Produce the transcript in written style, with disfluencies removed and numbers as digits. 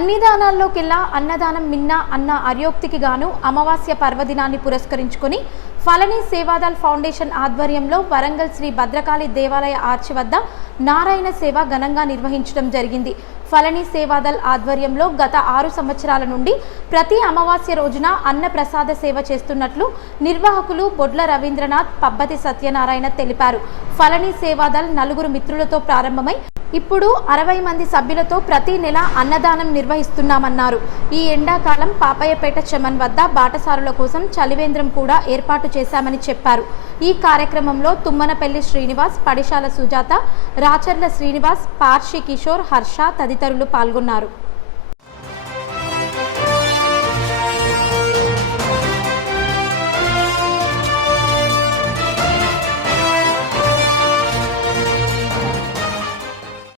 అన్ని దానాల్లోకెల్లా అన్నదానం మిన్న అన్న అర్యోక్తికి గాను అమావాస్య పర్వదినాన్ని పురస్కరించుకొని ఫలని సేవాదల్ ఫౌండేషన్ ఆధ్వర్యంలో వరంగల్ శ్రీ భద్రకాళి దేవాలయ ఆర్చి వద్ద నారాయణ సేవ ఘనంగా నిర్వహించడం జరిగింది. ఫలని సేవాదల్ ఆధ్వర్యంలో గత 6 సంవత్సరాల నుండి ప్రతి అమావాస్య రోజున అన్న ప్రసాద సేవ చేస్తున్నట్లు నిర్వాహకులు బొడ్ల రవీంద్రనాథ్, పబ్బతి సత్యనారాయణ తెలిపారు. ఫలని సేవాదల్ 4 మిత్రులతో ప్రారంభమై ఇప్పుడు 60 మంది సభ్యులతో ప్రతి నెల అన్నదానం నిర్వహిస్తున్నామన్నారు. ఈ ఎండాకాలం పాపయ్యపేట చమన్ వద్ద బాటసారుల కోసం చలివేంద్రం కూడా ఏర్పాటు చేశామని చెప్పారు. ఈ కార్యక్రమంలో తుమ్మనపల్లి శ్రీనివాస్, పడిశాల సుజాత, రాచర్ల శ్రీనివాస్, పార్షి కిషోర్, హర్ష తదితరులు పాల్గొన్నారు.